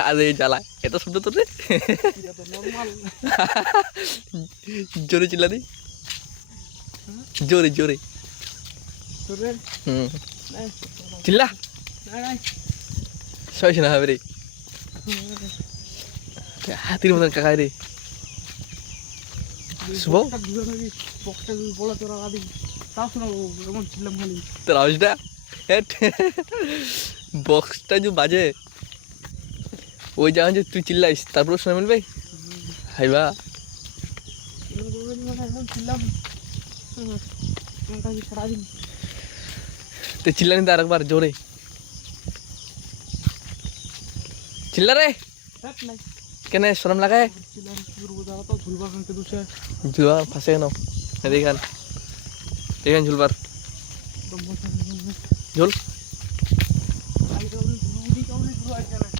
আরে জ্বালা এত শব্দ তোর রে এটা তো নরমাল জোরে চিল্লা দি জোরে জোরে তোরে হুম নাই চিল্লা নাই সবাই শোনা হবে রে হাতির মতন কাকাই রে শুভ বক্সটা বলা তোরা আদি তাও শোনাবো এমন ছিলাম খালি তোর আওয়াজটা বক্সটা যে বাজে ওই জায়গা যে তুই চিল্লাইস তারপরে শোনা মিলবে হাইবা এখন ছিলাম সারাদিন তো চিল্লানি তো আরেকবার জোরে চিল্লা রে নাই কেন শরম লাগায় ছিলাম কি করবো দাঁড়া তো ঝুলবার খানতে দুসে ঝুলবার ফাঁসে কেন এখান ঝুলবার ঝুল